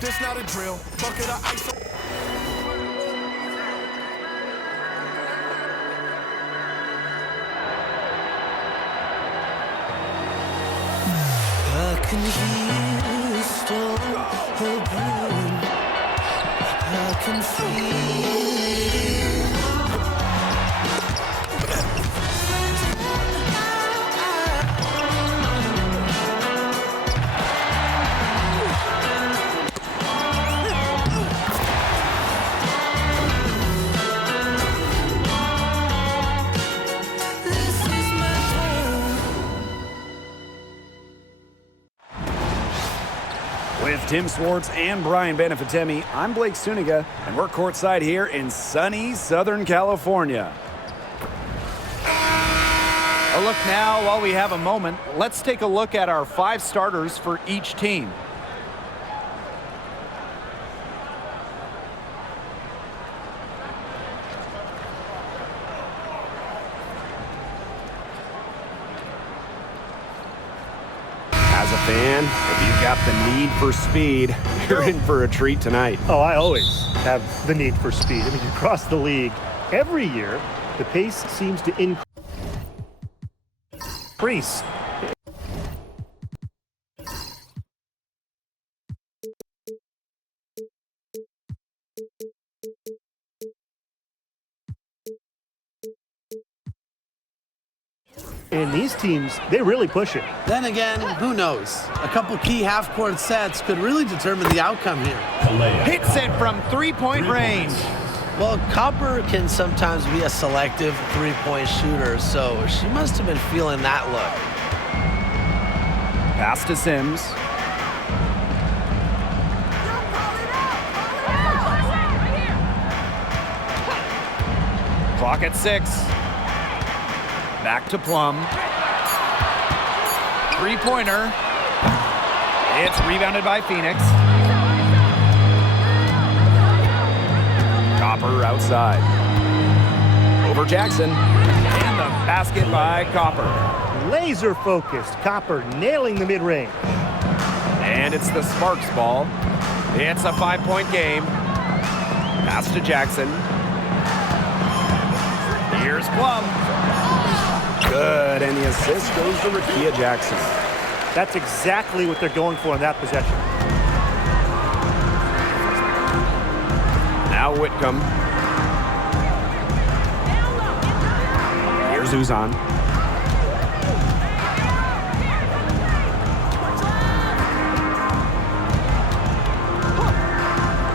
This not a drill. Bucket of ice. I can hear the storm brewing. I can feel it. With Tim Swartz and Brian Benefitemi, I'm Blake Suniga, and we're courtside here in sunny Southern California. A look now, while we have a moment, let's take a look at our 5 starters for each team. As a fan, if you've got the need for speed, you're in for a treat tonight. Oh, I always have the need for speed. I mean, across the league, every year, the pace seems to increase. And these teams, they really push it. Then again, who knows? A couple key half-court sets could really determine the outcome here. Hits it from three-point range. Well, Copper can sometimes be a selective three-point shooter, so she must have been feeling that look. Pass to Sims. Clock at 6. Back to Plum. Three-pointer. It's rebounded by Phoenix. Copper outside. Over Jackson. And the basket by Copper. Laser focused. Copper nailing the mid-range. And it's the Sparks ball. It's a 5-point game. Pass to Jackson. Here's Plum. Good, and the assist goes to Rakia Jackson. That's exactly what they're going for in that possession. Now Whitcomb. Here's Uzan.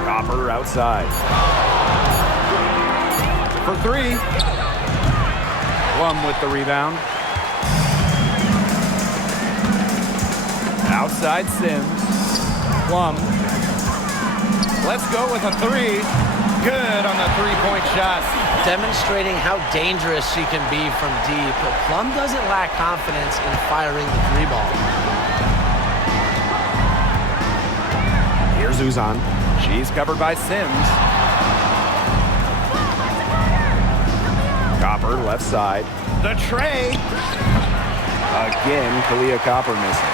Copper outside. For 3. Plum with the rebound. Outside Sims. Plum. Let's go with a 3. Good on the 3-point shot. Demonstrating how dangerous she can be from deep, but Plum doesn't lack confidence in firing the 3-ball. Here's Uzan. She's covered by Sims. Copper left side. The tray. Again, Kalia Copper missing.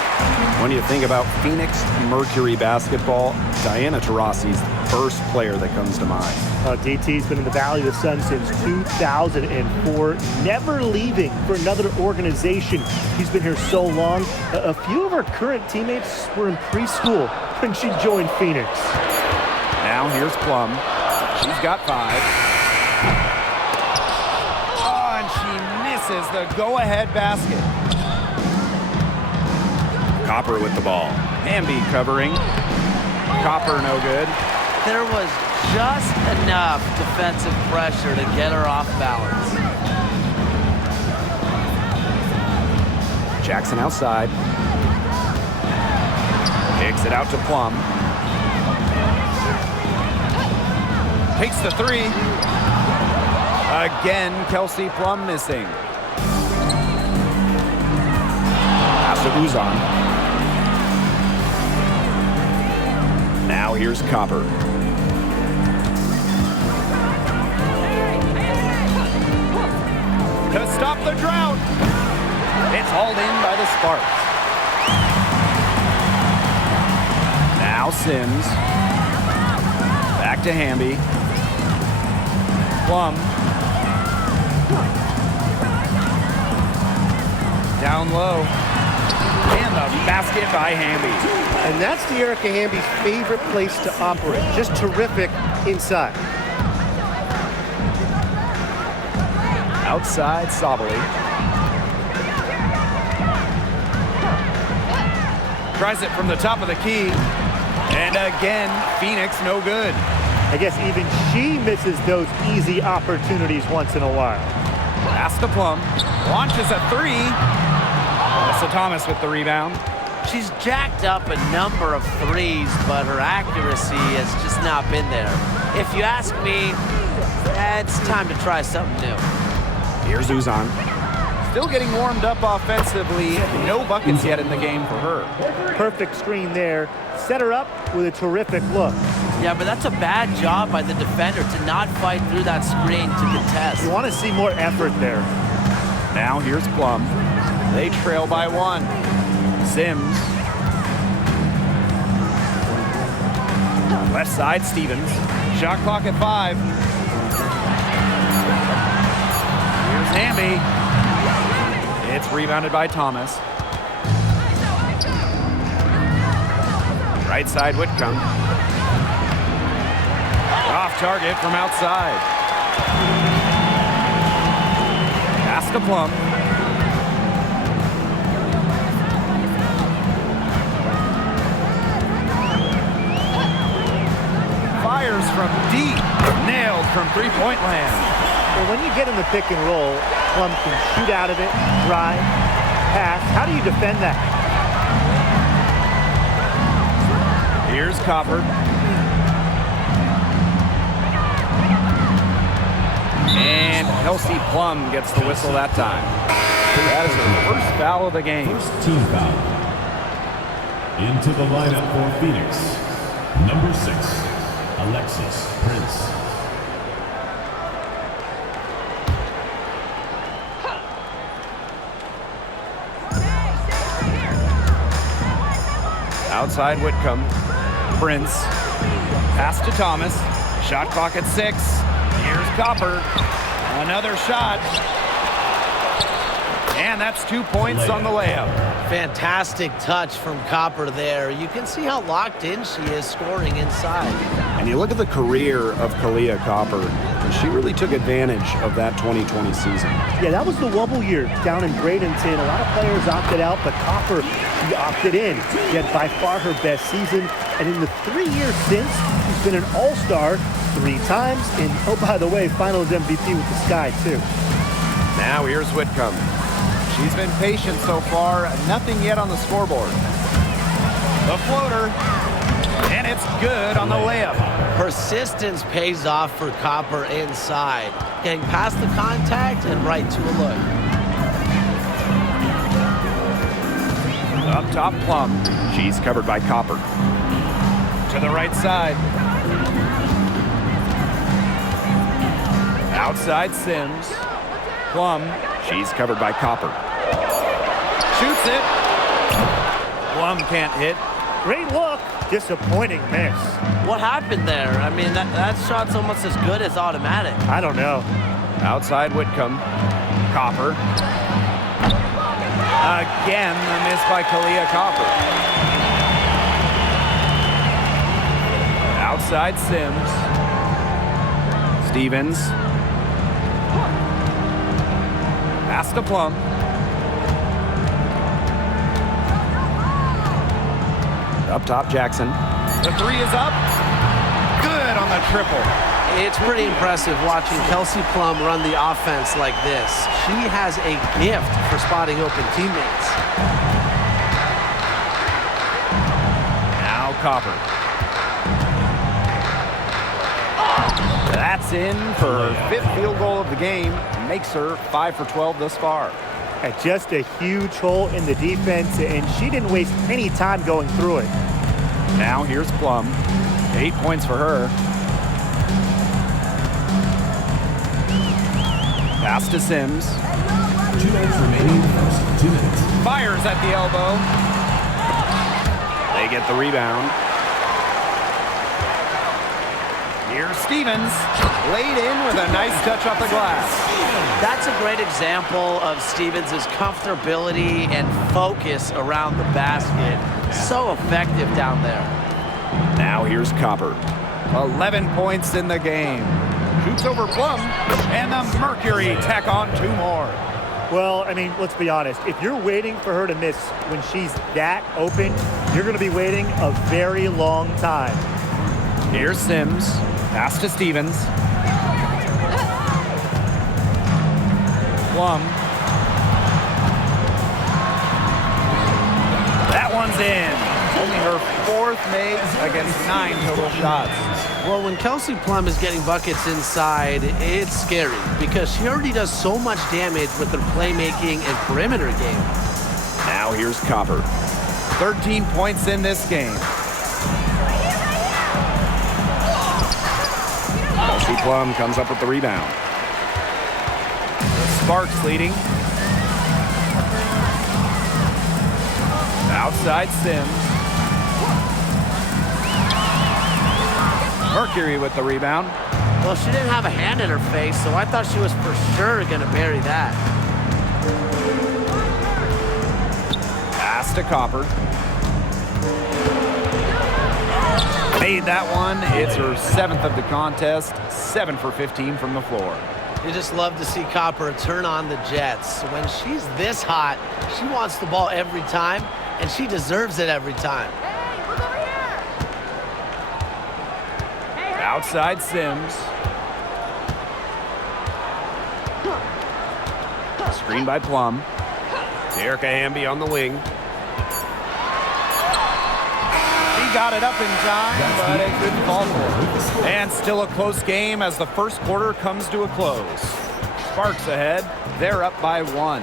When you think about Phoenix Mercury basketball, Diana Taurasi's first player that comes to mind. DT's been in the Valley of the Sun since 2004, never leaving for another organization. She's been here so long. A few of her current teammates were in preschool when she joined Phoenix. Now here's Plum. She's got 5. Is the go-ahead basket. Copper with the ball. Hamby covering. Copper no good. There was just enough defensive pressure to get her off balance. Jackson outside. Kicks it out to Plum. Takes the 3. Again, Kelsey Plum missing. Pass to Uzan. Now here's Copper. To stop the drought. It's hauled in by the Sparks. Now Now Sims. Back to Hamby. Plum. Down low. And the basket by Hamby. And that's De'Erica Hamby's favorite place to operate. Just terrific inside. Outside Sabali. Tries it from the top of the key. And again, Phoenix no good. I guess even she misses those easy opportunities once in a while. Pass to Plum. Launches a three. Melissa Thomas with the rebound. She's jacked up a number of threes, but her accuracy has just not been there. If you ask me, it's time to try something new. Here's Uzan. Still getting warmed up offensively. No buckets yet in the game for her. Perfect screen there. Set her up with a terrific look. Yeah, but that's a bad job by the defender to not fight through that screen to contest. You want to see more effort there. Now here's Plum. They trail by one. Sims. Left side, Stevens. Shot clock at 5. Here's Hamby. It's rebounded by Thomas. Right side, Whitcomb. Off target from outside. Pass to Plum. Fires from deep. Nailed from three-point land. Well, when you get in the pick and roll, Plum can shoot out of it, drive, pass. How do you defend that? Here's Copper. And Kelsey Plum gets the whistle that time. That is her first foul of the game. First team foul. Into the lineup for Phoenix, number 6, Alexis Prince. Outside Whitcomb. Prince. Pass to Thomas. Shot clock at 6. Here's Copper. Another shot. And that's 2 points on the layup. Fantastic touch from Copper there. You can see how locked in she is scoring inside. And you look at the career of Kalia Copper, and she really took advantage of that 2020 season. Yeah, that was the wobble year down in Bradenton. A lot of players opted out, but Copper, she opted in. She had by far her best season. And in the 3 years since, she's been an all-star 3 times. And, oh, by the way, finals MVP with the Sky, too. Now here's Whitcomb. She's been patient so far. Nothing yet on the scoreboard. The floater. And it's good on the layup. Persistence pays off for Copper inside. Getting past the contact and right to a look. Up top, Plum. She's covered by Copper. To the right side. Outside Sims. Plum. She's covered by Copper. Shoots it. Plum can't hit. Great look. Disappointing miss. What happened there? I mean, that shot's almost as good as automatic. I don't know. Outside Whitcomb. Copper. Again, a miss by Kalia Copper. Outside Sims. Stevens. Pass to Plum. Up top, Jackson. The 3 is up. Good on the triple. It's pretty impressive watching Kelsey Plum run the offense like this. She has a gift for spotting open teammates. Now Copper. That's in for her 5th field goal of the game. Makes her 5 for 12 thus far. At just a huge hole in the defense, and she didn't waste any time going through it. Now here's Plum. 8 points for her. Pass to Sims. 2 minutes remaining in the first 2 minutes. Fires at the elbow. They get the rebound. Here's Stevens, laid in with a nice touch off the glass. That's a great example of Stevens' comfortability and focus around the basket. So effective down there. Now here's Copper. 11 points in the game. Shoots over Plum, and the Mercury tack on 2 more. Well, I mean, let's be honest. If you're waiting for her to miss when she's that open, you're going to be waiting a very long time. Here's Sims. Pass to Stevens. Plum. That one's in. Only her 4th make against 9 total shots. Well, when Kelsey Plum is getting buckets inside, it's scary because she already does so much damage with her playmaking and perimeter game. Now here's Copper. 13 points in this game. Kelsey Plum comes up with the rebound. Sparks leading. Outside Sims. Mercury with the rebound. Well, she didn't have a hand in her face, so I thought she was for sure going to bury that. Pass to Copper. Made that one. It's her 7th of the contest. 7 for 15 from the floor. You just love to see Copper turn on the Jets. When she's this hot, she wants the ball every time, and she deserves it every time. Outside Sims. Screen by Plum. Erica Hamby on the wing. He got it up in time, but it couldn't fall for her. And still a close game as the first quarter comes to a close. Sparks ahead. They're up by 1.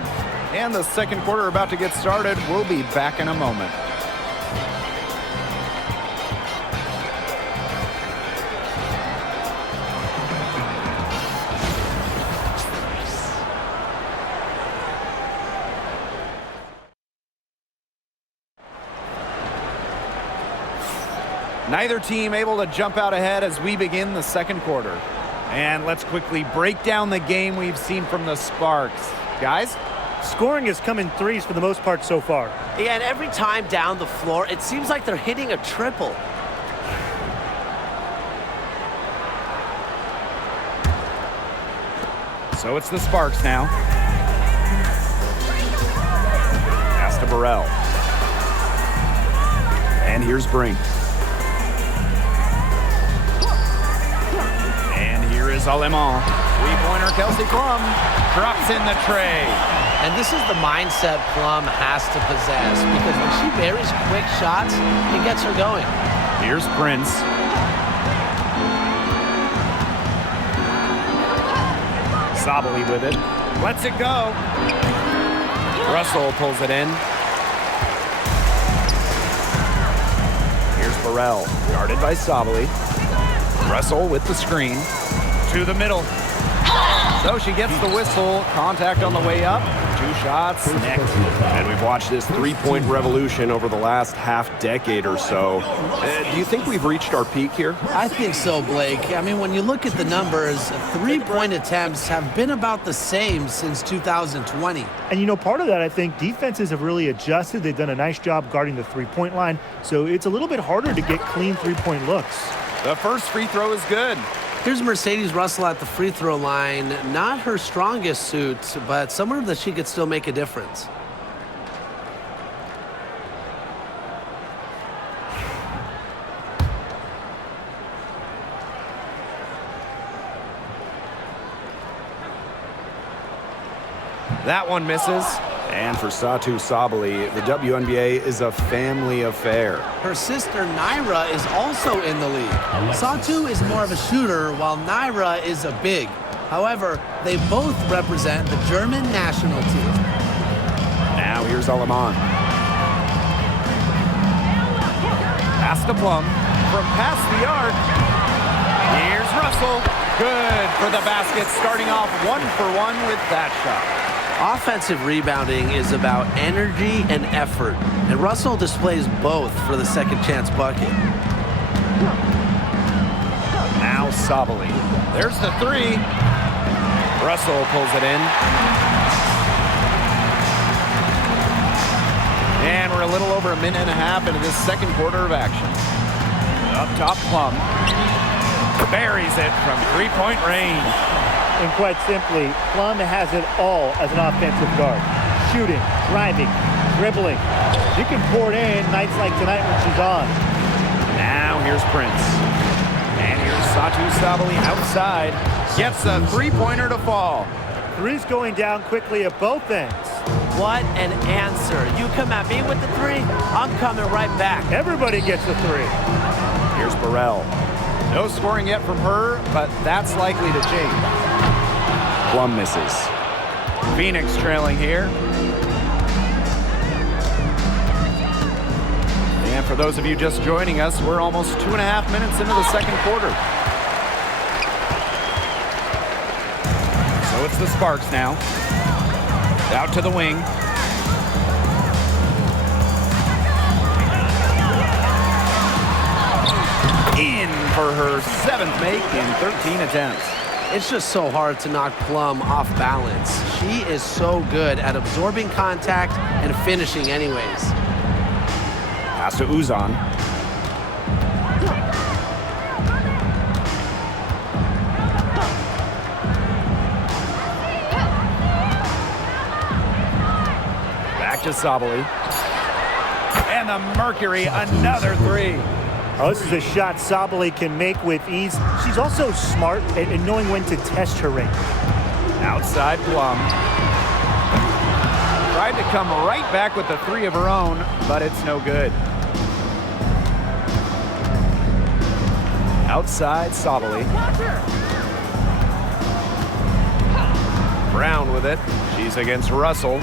And the second quarter about to get started. We'll be back in a moment. Neither team able to jump out ahead as we begin the second quarter. And let's quickly break down the game we've seen from the Sparks. Guys? Scoring has come in threes for the most part so far. Yeah, and every time down the floor, it seems like they're hitting a triple. So it's the Sparks now. Pass to Burrell. And here's Brink. And here is Alemán. 3-pointer Kelsey Plum drops in the tray. And this is the mindset Plum has to possess because when she buries quick shots, it gets her going. Here's Prince. Sabali with it. Lets it go. Russell pulls it in. Here's Burrell, guarded by Sabali. Russell with the screen. To the middle. So she gets the whistle. Contact on the way up. 2 shots. Next. And we've watched this three-point revolution over the last half-decade or so. Do you think we've reached our peak here? I think so, Blake. I mean, when you look at the numbers, 3-point attempts have been about the same since 2020. And, you know, part of that, I think, defenses have really adjusted. They've done a nice job guarding the three-point line, so it's a little bit harder to get clean three-point looks. The first free throw is good. Here's Mercedes Russell at the free throw line. Not her strongest suit, but somewhere that she could still make a difference. That one misses. And for Satu Sabali, the WNBA is a family affair. Her sister Naira is also in the league. Satu is more of a shooter, while Naira is a big. However, they both represent the German national team. Now here's Alemán. Pass to Plum. From past the arc. Here's Russell. Good for the basket, starting off 1-for-1 with that shot. Offensive rebounding is about energy and effort, and Russell displays both for the second chance bucket. Now Sabali. There's the three. Russell pulls it in. And we're a little over a minute and a half into this second quarter of action. Up top, Plum. Buries it from three-point range. And quite simply, Plum has it all as an offensive guard. Shooting, driving, dribbling. You can pour it in nights like tonight when she's on. Now here's Prince. And here's Satu Sabali outside. Gets a three-pointer to fall. Three's going down quickly at both ends. What an answer. You come at me with the three, I'm coming right back. Everybody gets a three. Here's Burrell. No scoring yet from her, but that's likely to change. Plum misses. Phoenix trailing here. And for those of you just joining us, we're almost 2.5 minutes into the second quarter. So it's the Sparks now. Out to the wing. In for her 7th make in 13 attempts. It's just so hard to knock Plum off balance. She is so good at absorbing contact and finishing anyways. Pass to Uzan. Back to Sabali. And the Mercury, another three. Oh, this is a shot Sabali can make with ease. She's also smart at knowing when to test her range. Outside Plum. Tried to come right back with the three of her own, but it's no good. Outside Sabali. Brown with it. She's against Russell.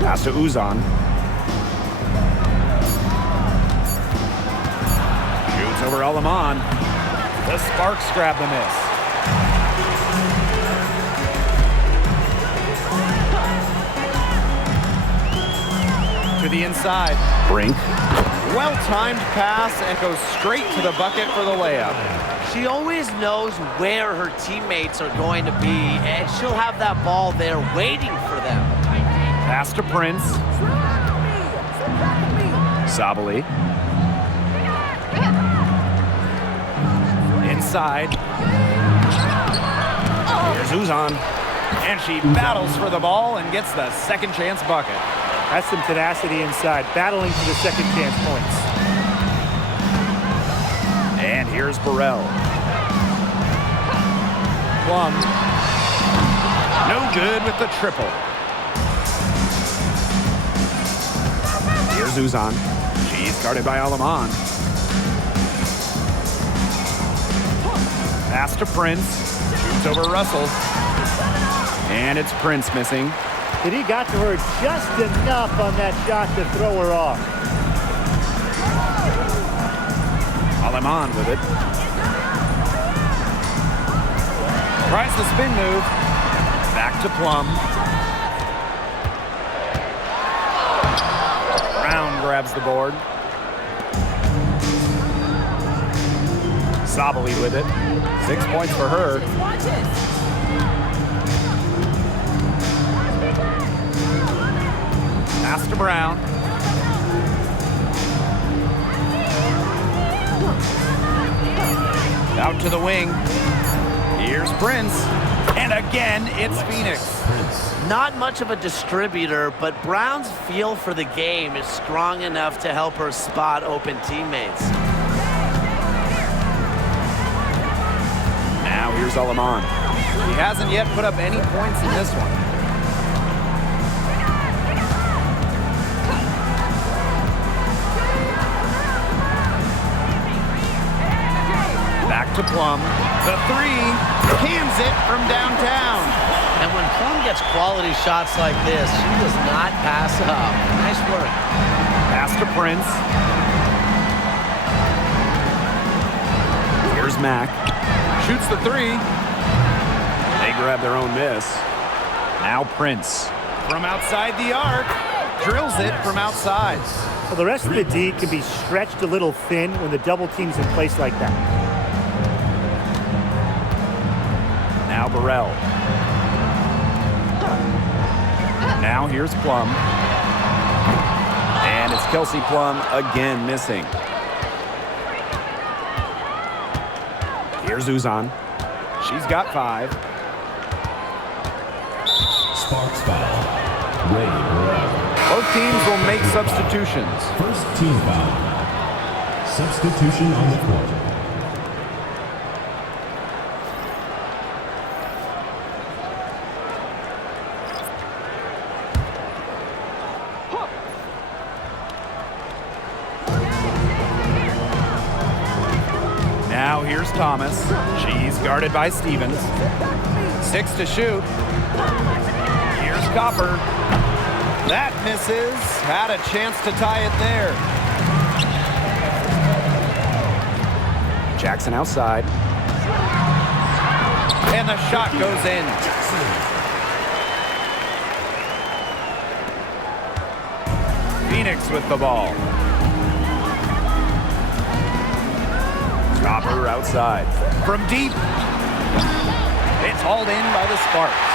Pass to Uzan. Shoots over Alaman. The Sparks grab the miss. To the inside. Brink. Well-timed pass and goes straight to the bucket for the layup. She always knows where her teammates are going to be, and she'll have that ball there waiting for them. Pass to Prince. Sabali. Inside. Here's Uzan. And she battles for the ball and gets the second chance bucket. That's some tenacity inside, battling for the second chance points. And here's Burrell. Plum. No good with the triple. Here's Uzan. She's guarded by Alaman. Pass to Prince. Shoots over Russell. And it's Prince missing. But he got to her just enough on that shot to throw her off. Alaman with it. Tries the spin move. Back to Plum. Brown grabs the board. Sabali with it. 6 points for her. Pass to Brown. Out to the wing. Here's Prince. And again, it's Phoenix. Not much of a distributor, but Brown's feel for the game is strong enough to help her spot open teammates. Now here's Alaman. He hasn't yet put up any points in this one. Back to Plum. The three cans it from downtown. And when Plum gets quality shots like this, she does not pass up. Nice work. Pass to Prince. Here's Mack. Shoots the three. They grab their own miss. Now Prince. From outside the arc. Drills it from outside. Well, the rest of the D can be stretched a little thin when the double team's in place like that. Now Burrell. Now here's Plum. And it's Kelsey Plum again missing. Here's Uzan. She's got 5. Sparks foul. Ray Burrell. Both teams will make substitutions. First team foul. Substitution on the court. Now here's Thomas. She's guarded by Stevens. 6 to shoot. Here's Copper. That misses. Had a chance to tie it there. Jackson outside. And the shot goes in. Phoenix with the ball. Copper outside. From deep. It's hauled in by the Sparks.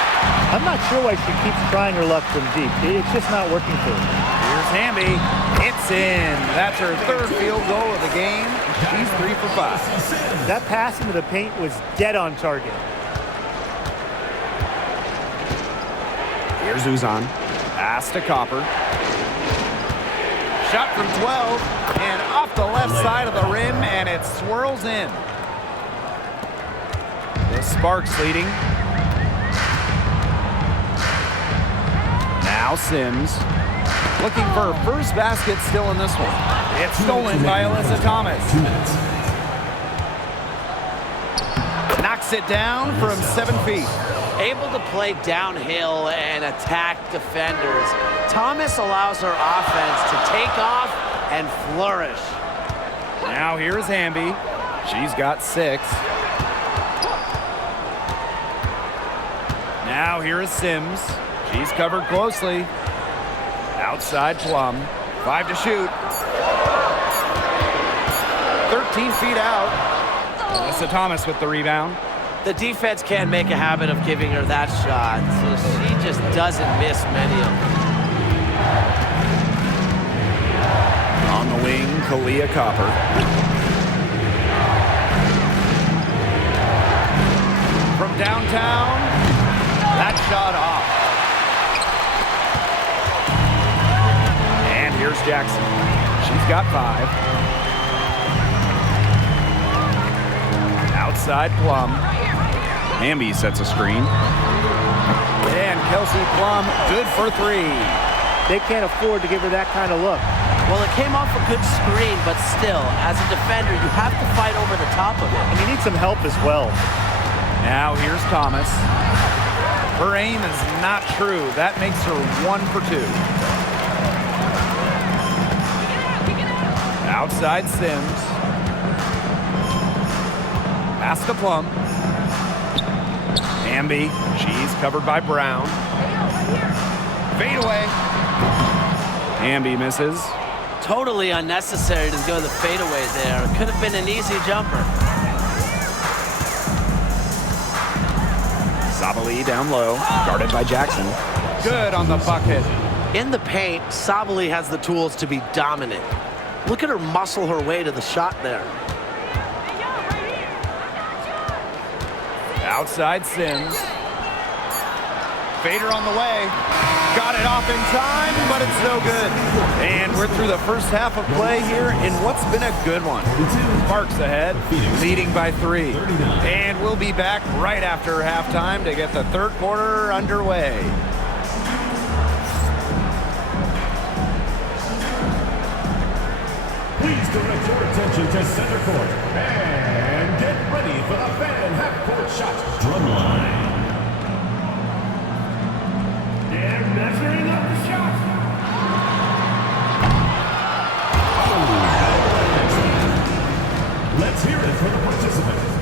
I'm not sure why she keeps trying her luck from deep. It's just not working for her. Here's Hamby. It's in. That's her 3rd field goal of the game. She's 3 for 5. That pass into the paint was dead on target. Here's Uzan. Pass to Copper. Shot from 12 and off the left side of the rim, and it swirls in. The Sparks leading. Now Sims. Looking for her first basket still in this one. It's stolen by Alyssa Thomas. 2 minutes. Knocks it down from 7 feet. Able to play downhill and attack defenders. Thomas allows her offense to take off and flourish. Now here's Hamby. She's got 6. Now here is Sims. She's covered closely. Outside Plum. 5 to shoot. 13 feet out. Alyssa Thomas with the rebound. The defense can't make a habit of giving her that shot, so she just doesn't miss many of them. On the wing, Kalia Copper. From downtown, that shot off. And here's Jackson. She's got 5. Outside Plum. Hamby sets a screen. And Kelsey Plum, good for 3. They can't afford to give her that kind of look. Well, it came off a good screen, but still, as a defender, you have to fight over the top of it. And you need some help as well. Now here's Thomas. Her aim is not true. That makes her 1 for 2. Outside Sims. Pass to Plum. Hamby. She's covered by Brown. Fade away. Hamby misses. Totally unnecessary to go the fadeaway there. Could have been an easy jumper. Sabali down low, guarded by Jackson. Good on the bucket. In the paint, Sabali has the tools to be dominant. Look at her muscle her way to the shot there. Outside Sims. Fader on the way. Got it off in time, but it's no good. And we're through the first half of play here in what's been a good one. Sparks ahead, leading by 3. And we'll be back right after halftime to get the 3rd quarter underway. Please direct your attention to center court. And get ready for the fan half-court shot drum line. They're measuring up the shot. Let's hear it for the participants.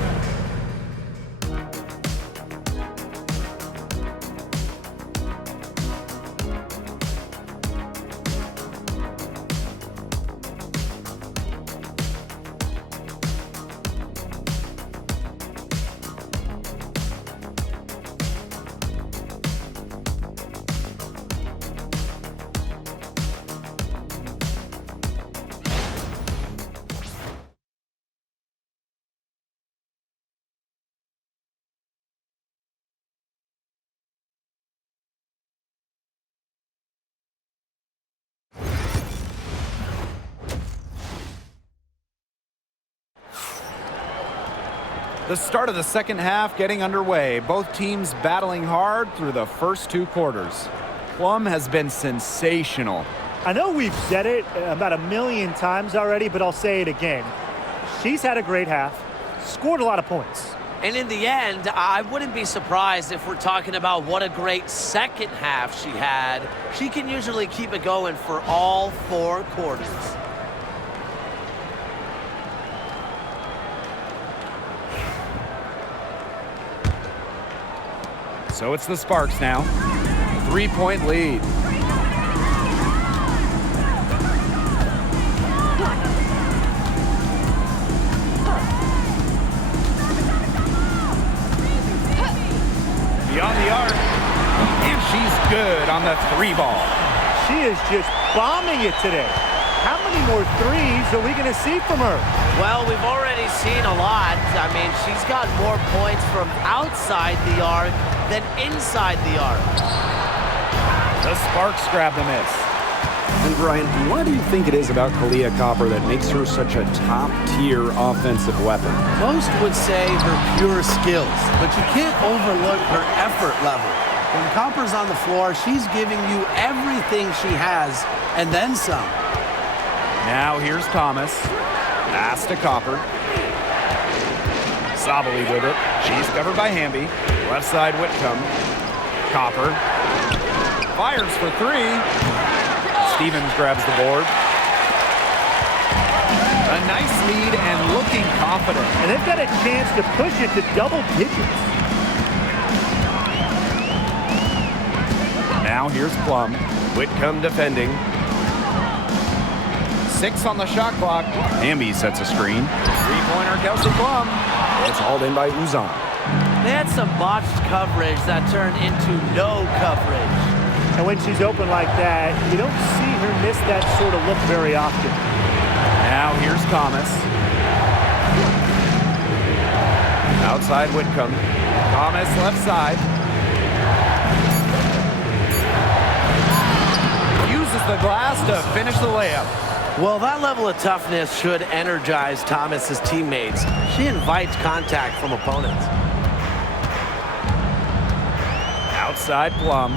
The start of the second half getting underway. Both teams battling hard through the first 2 quarters. Plum has been sensational. I know we've said it about a million times already, but I'll say it again. She's had a great half, scored a lot of points. And in the end, I wouldn't be surprised if we're talking about what a great second half she had. She can usually keep it going for all 4 quarters. So it's the Sparks now. 3-point lead. Beyond the arc. And she's good on the 3 ball. She is just bombing it today. How many more threes are we going to see from her? Well, we've already seen a lot. I mean, she's got more points from outside the arc than inside the arc. The Sparks grab the miss. And Brian, what do you think it is about Kalia Copper that makes her such a top-tier offensive weapon? Most would say her pure skills, but you can't overlook her effort level. When Copper's on the floor, she's giving you everything she has and then some. Now here's Thomas. Pass to Copper. Sabali with it. She's covered by Hamby. Left side Whitcomb. Copper. Fires for 3. Stevens grabs the board. A nice lead and looking confident. And they've got a chance to push it to double digits. Now here's Plum. Whitcomb defending. 6 on the shot clock. Hamby sets a screen. 3-pointer Kelsey Plum. It's hauled in by Uzan. They had some botched coverage that turned into no coverage. And when she's open like that, you don't see her miss that sort of look very often. Now here's Thomas. Outside Whitcomb. Thomas left side. Uses the glass to finish the layup. Well, that level of toughness should energize Thomas's teammates. She invites contact from opponents. Outside Plum.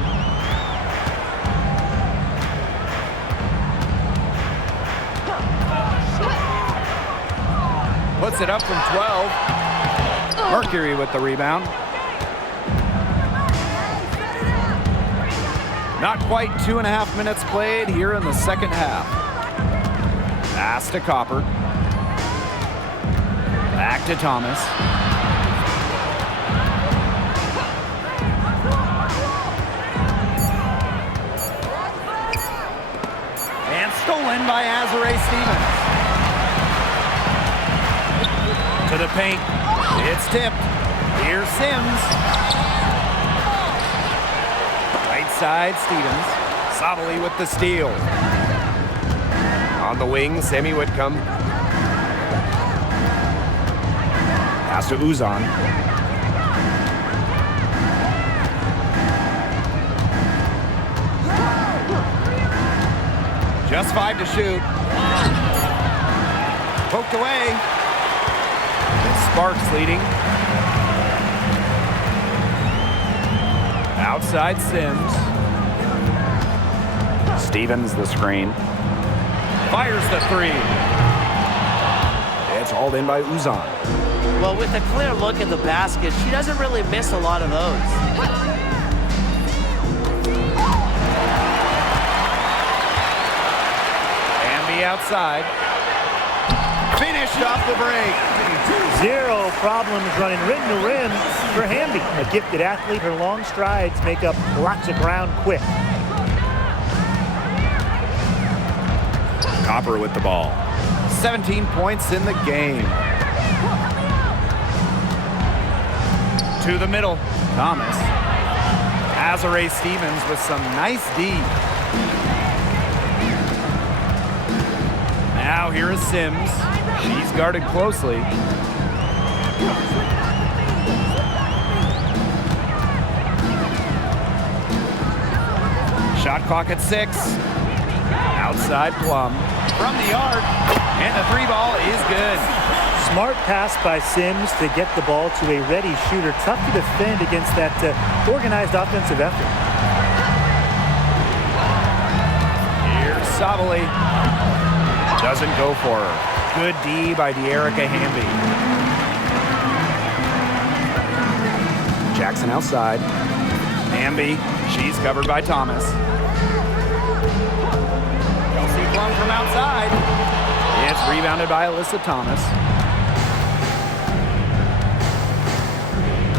Puts it up from 12. Mercury with the rebound. Not quite 2.5 minutes played here in the second half. Pass to Copper. Back to Thomas. And stolen by Azare Stevens. To the paint. It's tipped. Here's Sims. Right side, Stevens. Sabali with the steal. On the wing, Sammy Whitcomb. Pass to Uzan. Just 5 to shoot. Poked away. Sparks leading. Outside Sims. Stevens the screen. Fires the 3. It's hauled in by Uzan. Well, with a clear look at the basket, she doesn't really miss a lot of those. Hamby outside. Finished off the break. 0 problems running rim to rim for Hamby. A gifted athlete, her long strides make up lots of ground quick. Copper with the ball. 17 points in the game. To the middle, Thomas. Azare Stevens with some nice D. Now here is Sims. She's guarded closely. Shot clock at 6. Outside Plum. From the arc. And the 3 ball is good. Smart pass by Sims to get the ball to a ready shooter. Tough to defend against that organized offensive effort. Here's Sabali. Doesn't go for her. Good D by De'Erica Hamby. Jackson outside. Hamby, she's covered by Thomas. Kelsey Plum from outside. It's rebounded by Alyssa Thomas.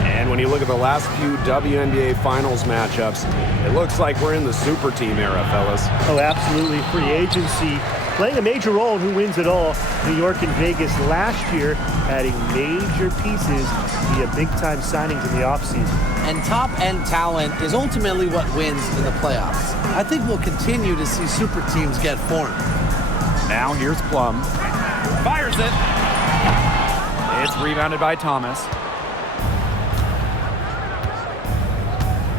And when you look at the last few WNBA Finals matchups, it looks like we're in the super team era, fellas. Oh, absolutely. Free agency playing a major role in who wins it all. New York and Vegas last year adding major pieces via big-time signings in the offseason. And top-end talent is ultimately what wins in the playoffs. I think we'll continue to see super teams get formed. Now here's Plum. Fires it. It's rebounded by Thomas.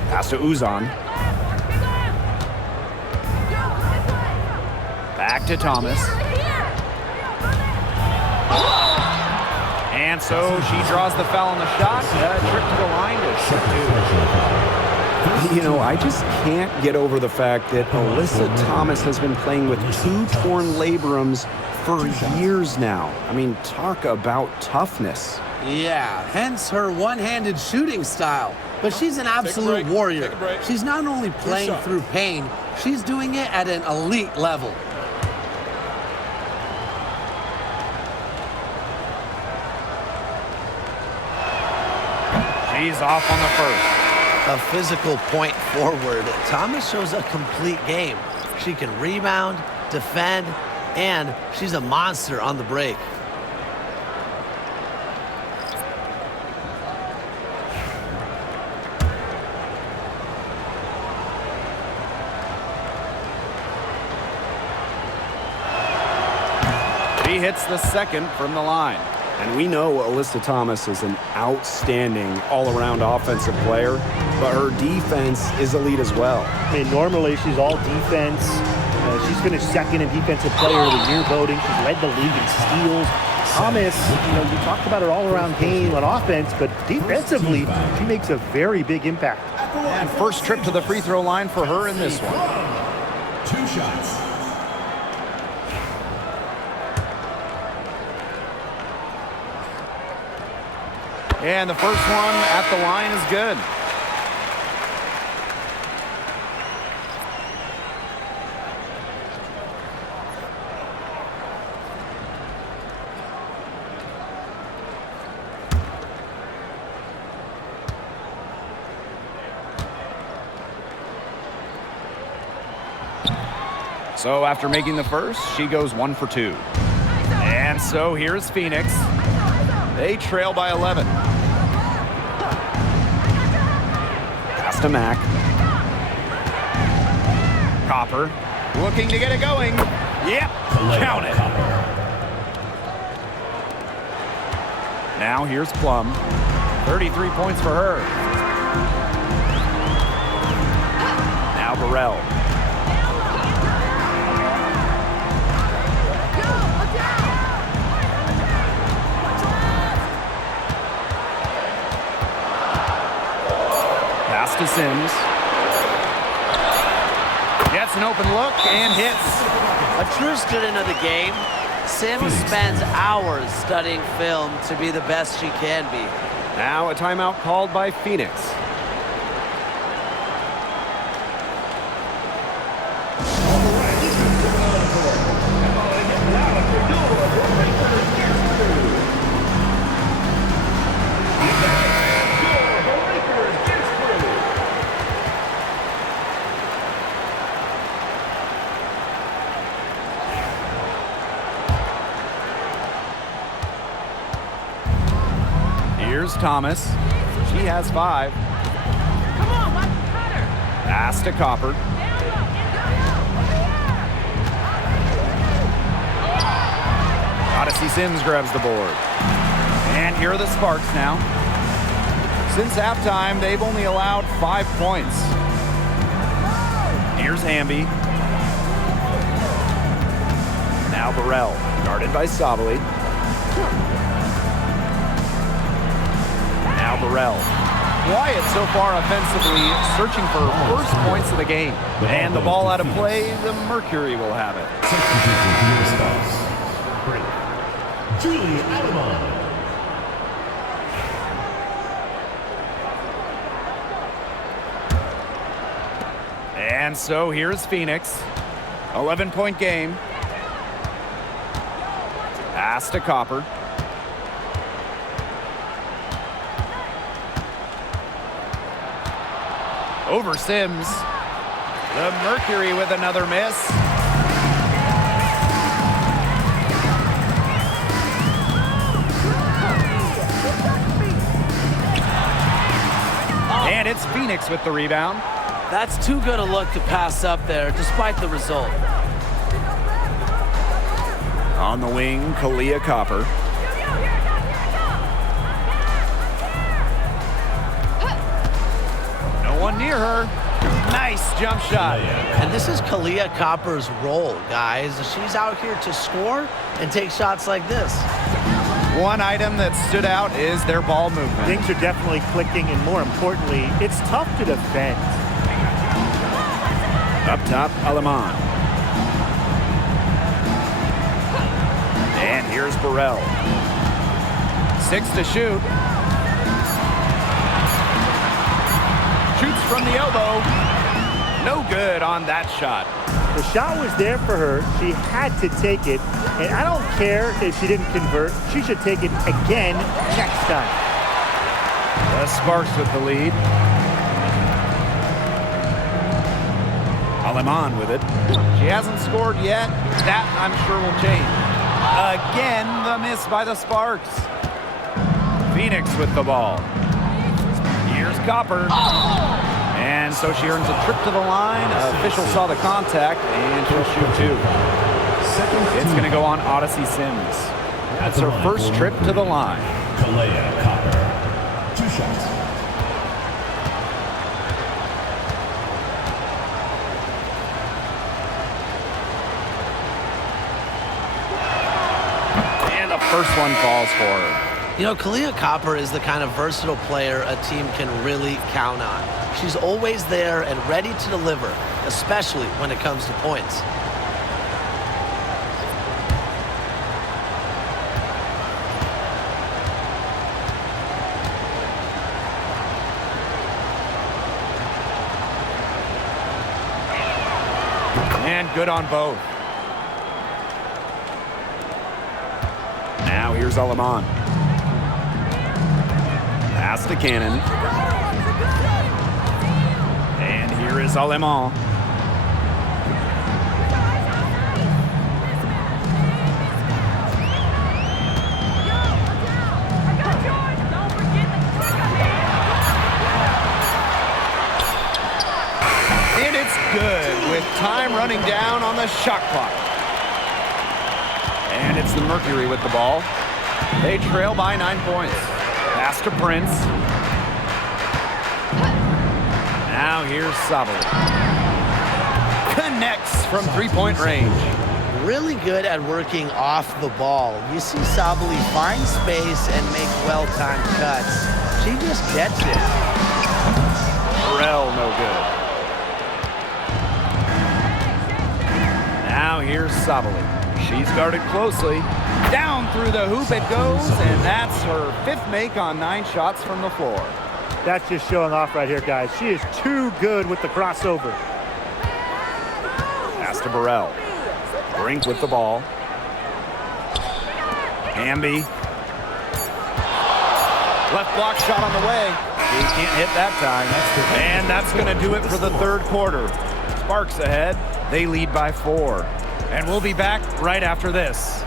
Pass to Uzan. Back to Thomas. And so she draws the foul on the shot. Trip to the line to shoot two. You know, I just can't get over the fact that Alyssa Thomas has been playing with 2 torn labrums for years now. I mean, talk about toughness. Yeah, hence her one-handed shooting style. But she's an absolute warrior. She's not only playing through pain, she's doing it at an elite level. She's off on the first. A physical point forward. Thomas shows a complete game. She can rebound, defend, and she's a monster on the break. She hits the second from the line. And we know Alyssa Thomas is an outstanding all-around offensive player, but her defense is elite as well. I mean, normally she's all defense. She's finished second in Defensive Player of the Year voting. She's led the league in steals. Thomas, you talked about her all-around game on offense, but defensively, she makes a very big impact. And first trip to the free throw line for her in this one. 2 shots. And the first one at the line is good. So after making the first, she goes 1 for 2. And so here's Phoenix. They trail by 11. Pass to Mack. Copper looking to get it going. Yep, count it. Now here's Plum. 33 points for her. Now Burrell. Pass to Sims. Gets an open look and hits. A true student of the game, Sims spends hours studying film to be the best she can be. Now a timeout called by Phoenix. Here's Thomas. She has 5. Pass to Copper. Odyssey Sims grabs the board. And here are the Sparks now. Since halftime, they've only allowed 5 points. Here's Hamby. Now Burrell, guarded by Sabali. Now Burrell. Quiet so far offensively, searching for first points of the game. And the ball out of play, the Mercury will have it. Substitution for your spouse. Break. Julie Alabama. And so here's Phoenix. 11-point game. Pass to Copper. Over Sims. The Mercury with another miss. And it's Phoenix with the rebound. That's too good a look to pass up there, despite the result. On the wing, Kalia Copper. No one near her. Nice jump shot. And this is Kalia Copper's role, guys. She's out here to score and take shots like this. One item that stood out is their ball movement. Things are definitely clicking, and more importantly, it's tough to defend. Up top, Aleman. And here's Burrell. 6 to shoot. Shoots from the elbow. No good on that shot. The shot was there for her. She had to take it. And I don't care if she didn't convert. She should take it again next time. The Sparks with the lead. Aleman with it. She hasn't scored yet. That, I'm sure, will change. Again, the miss by the Sparks. Phoenix with the ball. Here's Copper. And so she earns a trip to the line. Official saw the contact, and she'll shoot two. It's going to go on Odyssey Sims. That's her first trip to the line. Kalea Copper. 2 shots. And the first one falls for her. You know, Kalia Copper is the kind of versatile player a team can really count on. She's always there and ready to deliver, especially when it comes to points. And good on both. Now here's Aleman. Pass to Cannon. And here is Aleman. And it's good with time running down on the shot clock. And it's the Mercury with the ball. They trail by 9 points. Pass to Prince. Now here's Sabali. Connects from three-point range. Really good at working off the ball. You see Sabali find space and make well-timed cuts. She just gets it. Burrell, no good. Now here's Sabali. She's guarded closely. Down through the hoop it goes, and that's her 5th make on 9 shots from the floor. That's just showing off right here, guys. She is too good with the crossover. Pass to Burrell. Brink with the ball. Hamby. Left block shot on the way. He can't hit that time. And that's going to do it for the 3rd quarter. Sparks ahead. They lead by 4. And we'll be back right after this.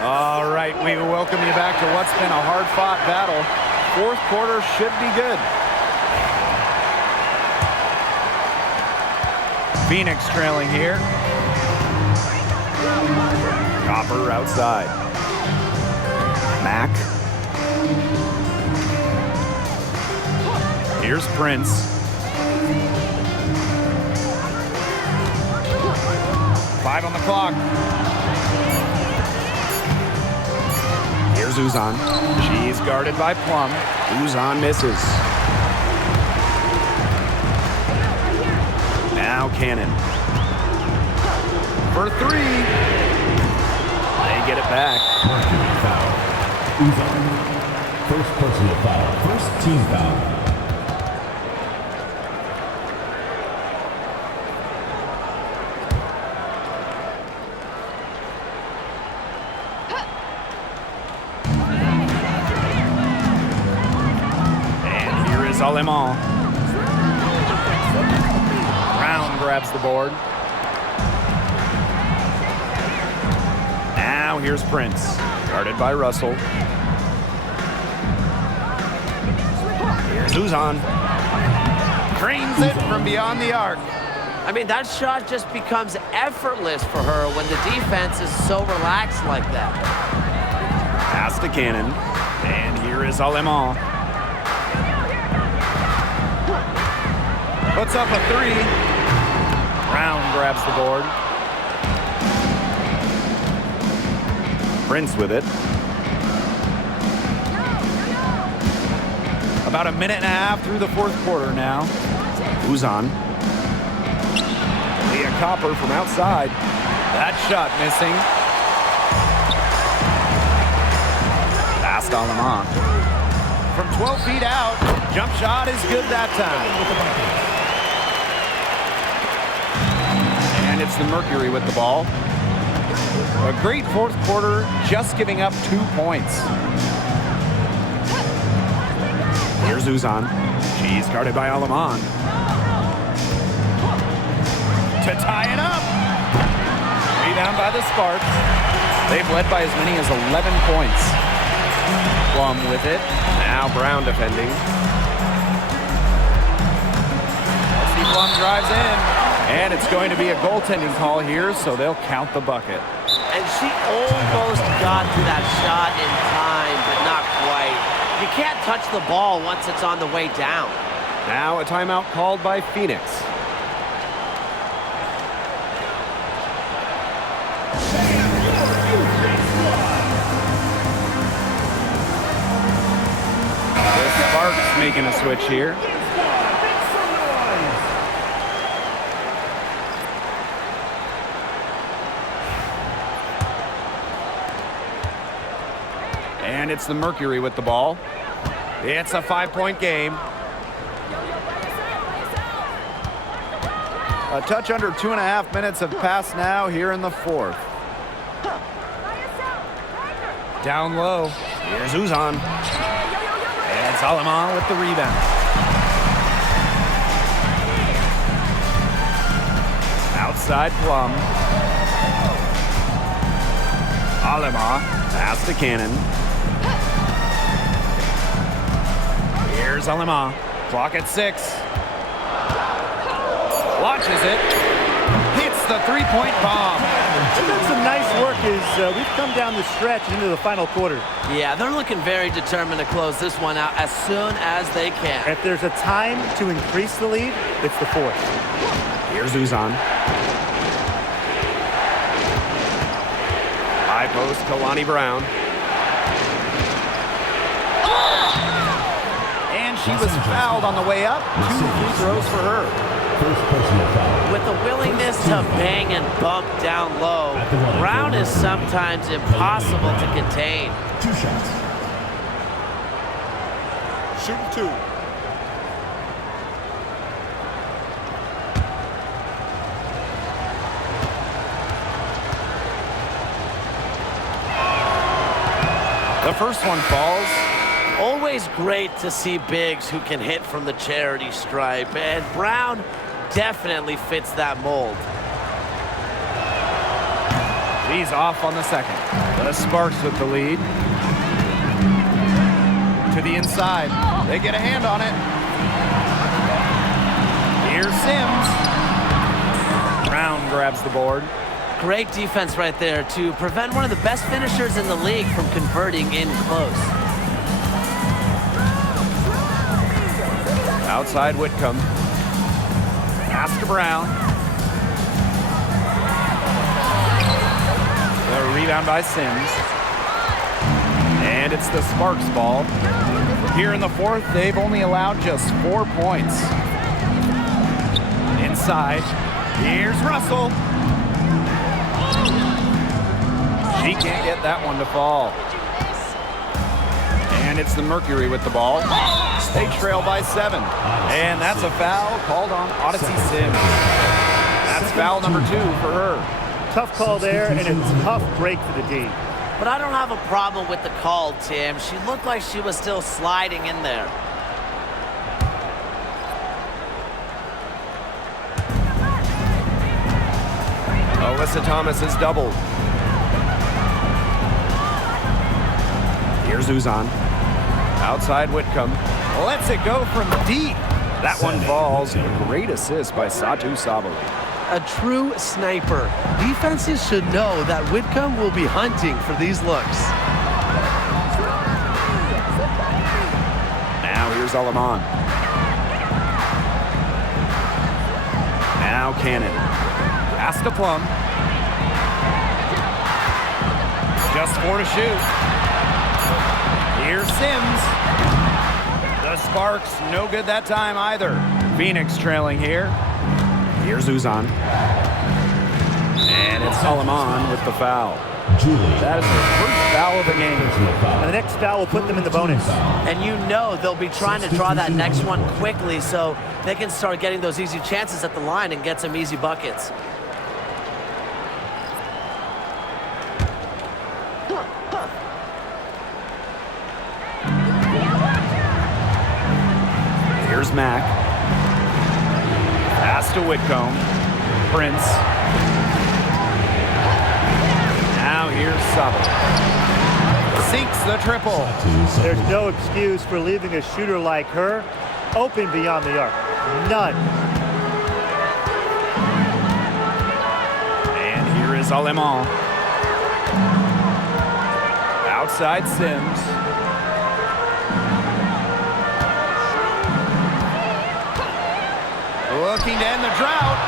All right, we welcome you back to what's been a hard-fought battle. 4th quarter should be good. Phoenix trailing here. Copper outside. Mack. Here's Prince. 5 on the clock. Here's Uzan. She's guarded by Plum. Uzan misses. Now Cannon. For 3. They get it back. Mercury foul. Uzan. First personal foul. First team foul. And here is Aleman. Brown grabs the board. Now here's Prince, guarded by Russell. Here's Uzan. Cranes it from beyond the arc. I mean, that shot just becomes effortless for her when the defense is so relaxed like that. Pass to Cannon. And here is Aleman. Puts up a 3. Brown grabs the board. Prince with it. About a minute and a half through the fourth quarter now. Uzan. Leah Copper from outside. That shot missing. Pass to Aleman. From 12 feet out, jump shot is good that time. And it's the Mercury with the ball. A great fourth quarter, just giving up 2 points. Here's Uzan. She's guarded by Aleman. To tie it up. Rebound by the Sparks. They've led by as many as 11 points. Plum with it. Now Brown defending. Kelsey Plum drives in. And it's going to be a goaltending call here, so they'll count the bucket. And she almost got to that shot in time, but not quite. You can't touch the ball once it's on the way down. Now a timeout called by Phoenix. The Sparks making a switch here. And it's the Mercury with the ball. It's a 5-point game. A touch under 2.5 minutes have passed now here in the fourth. Down low. Here's Uzan. And it's Aleman with the rebound. Outside Plum. Aleman. Pass to Cannon. Here's Aleman. Clock at 6. Launches it. Hits the 3-point bomb. They've done some nice work as we've come down the stretch into the final quarter. Yeah, they're looking very determined to close this one out as soon as they can. If there's a time to increase the lead, it's the fourth. Here's Uzan. High post to Lonnie Brown. And she was fouled on the way up. 2 free throws for her. First personal foul. With the willingness to bang and bump down low, Brown is sometimes impossible to contain. 2 shots. Shooting 2. The first one falls. Always great to see bigs who can hit from the charity stripe, and Brown definitely fits that mold. She's off on the second. The Sparks with the lead. To the inside. They get a hand on it. Here's Sims. Brown grabs the board. Great defense right there to prevent one of the best finishers in the league from converting in close. Outside Whitcomb. Pass to Brown. The rebound by Sims. And it's the Sparks ball. Here in the fourth, they've only allowed just 4 points. Inside. Here's Russell. She can't get that one to fall. And it's the Mercury with the ball. They trail by 7. And that's a foul called on Odyssey Sims. That's foul number 2 for her. Tough call there, and a tough break for the D. But I don't have a problem with the call, Tim. She looked like she was still sliding in there. Alyssa Thomas is doubled. Here's Uzan. Outside Whitcomb. Lets it go from deep. That one falls. A great assist by Satu Sabali. A true sniper. Defenses should know that Whitcomb will be hunting for these looks. Now here's Alaman. Now Cannon. Pass to Plum. Just 4 to shoot. Here's Sims. The Sparks, no good that time either. Phoenix trailing here. Here's Uzan. And it's Alaman with the foul. That is the first foul of the game. And the next foul will put them in the bonus. And you know they'll be trying to draw that next one quickly so they can start getting those easy chances at the line and get some easy buckets. Here's Mack. Pass to Whitcomb. Prince. Now here's Sabali. Sinks the triple. There's no excuse for leaving a shooter like her open beyond the arc. None. And here is Alaman. Outside Sims. Looking to end the drought.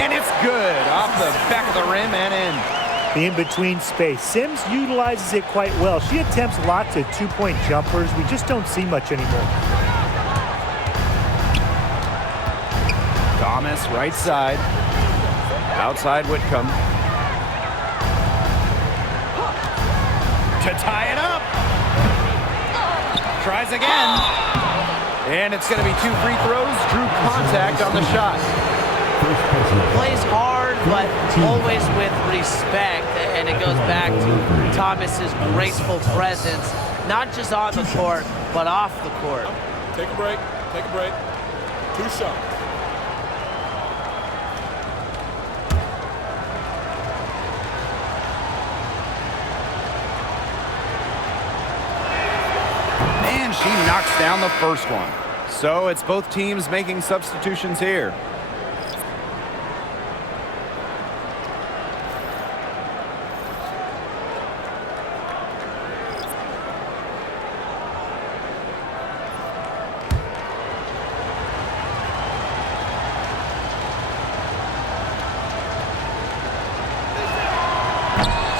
And it's good. Off the back of the rim and in. In between space. Sims utilizes it quite well. She attempts lots of two-point jumpers. We just don't see much anymore. Thomas, right side. Outside Whitcomb. To tie it up. Tries again. And it's going to be 2 free throws. Drew contact on the shot. Plays hard, but always with respect. And it goes back to Thomas's graceful presence, not just on the court, but off the court. Take a break. Take a break. 2 shots. And she knocks down the first one. So it's both teams making substitutions here.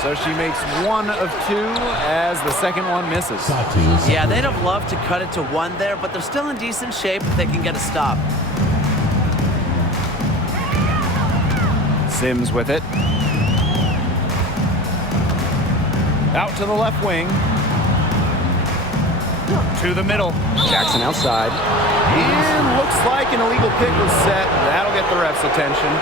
So she makes 1 of 2 as the second one misses. Yeah, they'd have loved to cut it to 1 there, but they're still in decent shape if they can get a stop. Sims with it. Out to the left wing. To the middle. Jackson outside. And looks like an illegal pick was set. That'll get the ref's attention.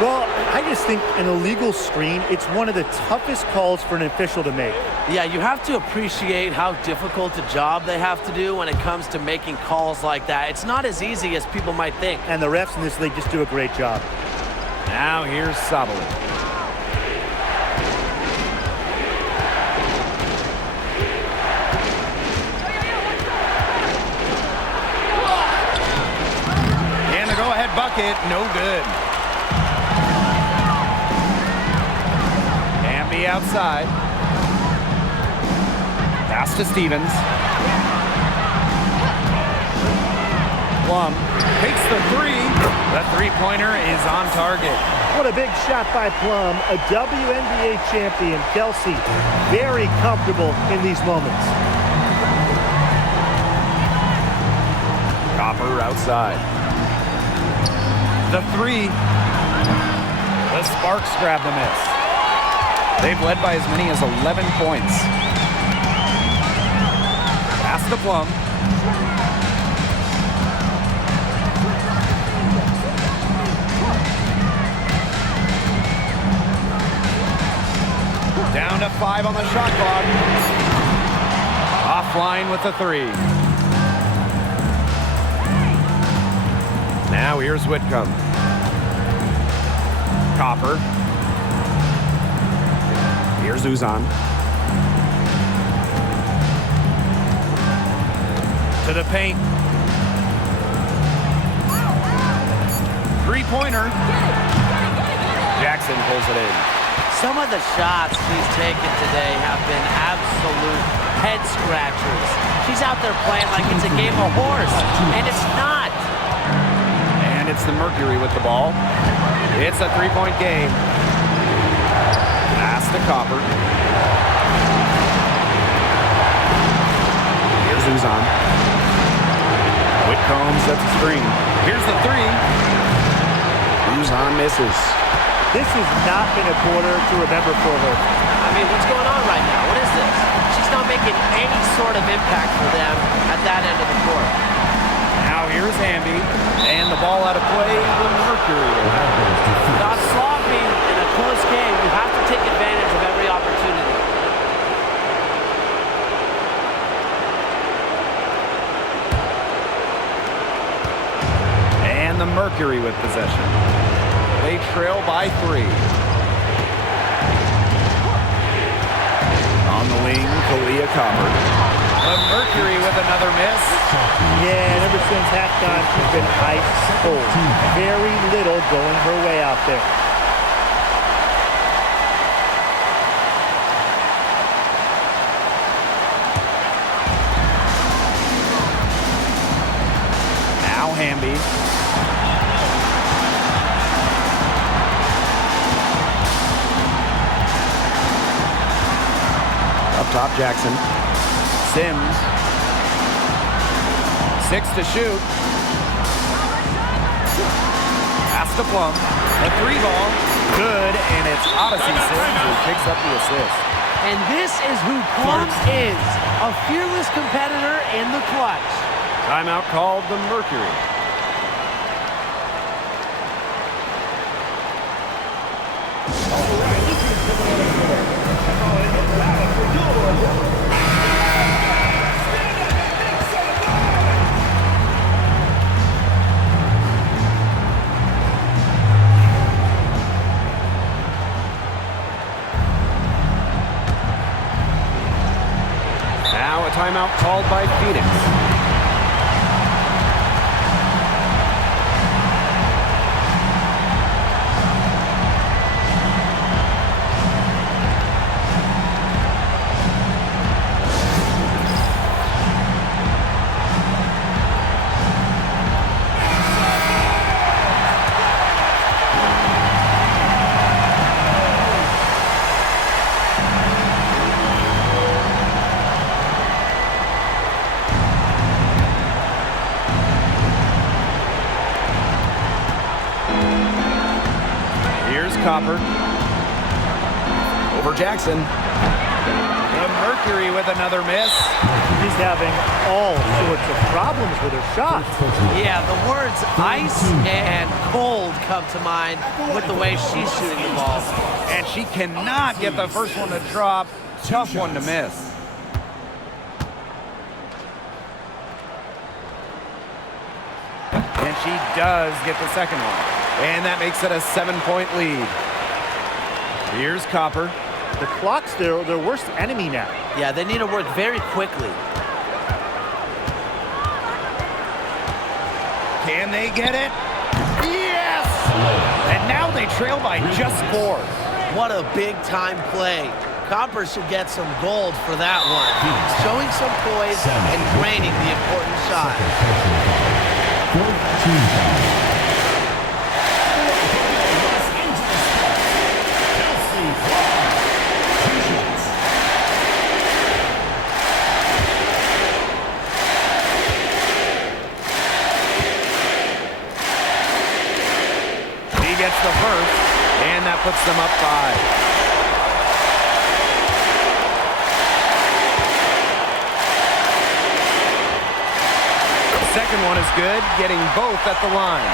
Well, I just think an illegal screen, it's one of the toughest calls for an official to make. Yeah, you have to appreciate how difficult a job they have to do when it comes to making calls like that. It's not as easy as people might think. And the refs in this league just do a great job. Now here's Sabali. And the go-ahead bucket, no good. outside. Pass to Stevens. Plum takes the three. The three-pointer is on target. What a big shot by Plum, a WNBA champion. Kelsey, very comfortable in these moments. Copper outside. The three. The Sparks grab the miss. They've led by as many as 11 points. Pass to Plum. Down to 5 on the shot clock. Offline with the three. Now here's Whitcomb. Copper. Here's Uzan. To the paint. Three-pointer. Jackson pulls it in. Some of the shots she's taken today have been absolute head scratchers. She's out there playing like it's a game of horse, and it's not. And it's the Mercury with the ball. It's a three-point game. Pass to Copper. Here's Uzan. Whitcomb sets a screen. Here's the three. Uzan misses. This has not been a quarter to remember for her. I mean, what's going on right now? What is this? She's not making any sort of impact for them at that end of the court. Now here's Amby, and the ball out of play. The Mercury will have those defeats. Not sloppy in a close game. You have to take advantage of every opportunity. And the Mercury with possession. They trail by 3. On the wing, Kalia Copper. The Mercury with another miss. Yeah, and ever since halftime, she's been ice cold. Very little going her way out there. Now Hamby. Up top, Jackson. Sims. 6 to shoot. Pass to Plum. A 3-ball. Good, and it's Odyssey Sims who picks up the assist. And this is who Plum is, a fearless competitor in the clutch. Timeout called the Mercury. Now a timeout called by Phoenix. Copper. Over Jackson. The Mercury with another miss. She's having all sorts of problems with her shots. Yeah, the words ice and cold come to mind with the way she's shooting the ball. And she cannot get the first one to drop. Tough one to miss. And she does get the second one. And that makes it a 7-point lead. Here's Copper. The clock's their worst enemy now. Yeah, they need to work very quickly. Can they get it? Yes! And now they trail by just 4. What a big-time play. Copper should get some gold for that one. Showing some poise and draining the important shot. 14 He gets the first, and that puts them up 5. Second one is good, getting both at the line.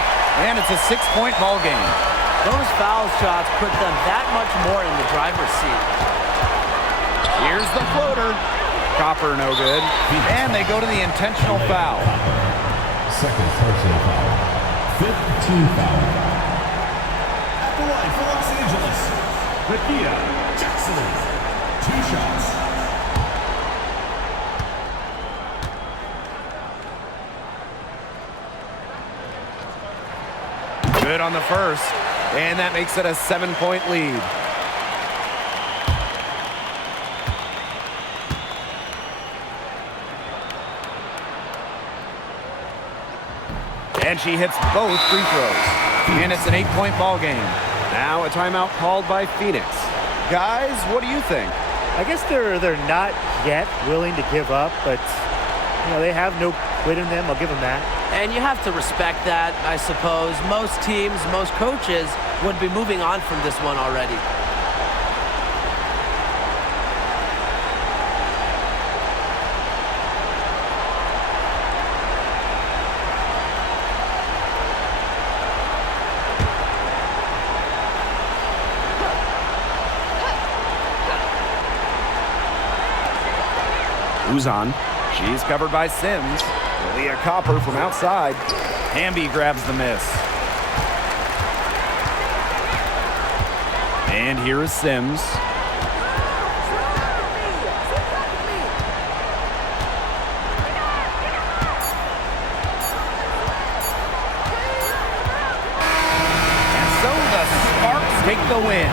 And it's a 6-point ball game. Those foul shots put them that much more in the driver's seat. Here's the floater. Copper no good. And they go to the intentional foul. Second personal foul. 5th team foul. At the line for Los Angeles, Nakia Jackson. 2 shots. Good on the first, and that makes it a 7-point lead. And she hits both free throws. And it's an 8-point ball game. Now a timeout called by Phoenix. Guys, what do you think? I guess they're not yet willing to give up, but they have no quit in them. I'll give them that. And you have to respect that, I suppose. Most teams, most coaches would be moving on from this one already. Uzan. She's covered by Sims. Leah Copper from outside. Hamby grabs the miss. And here is Sims. And so the Sparks take the win.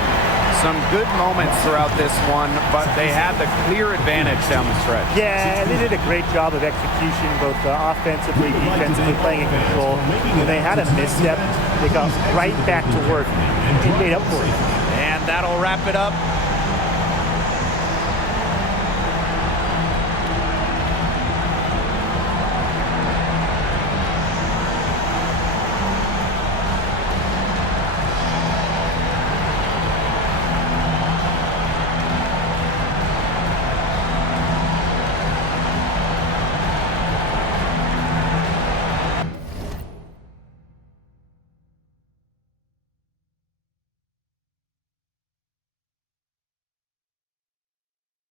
Some good moments throughout this one, but they had the clear advantage down the stretch. Yeah, and they did a great job of execution, both offensively, defensively, playing in control. When they had a misstep, they got right back to work and made up for it. And that'll wrap it up.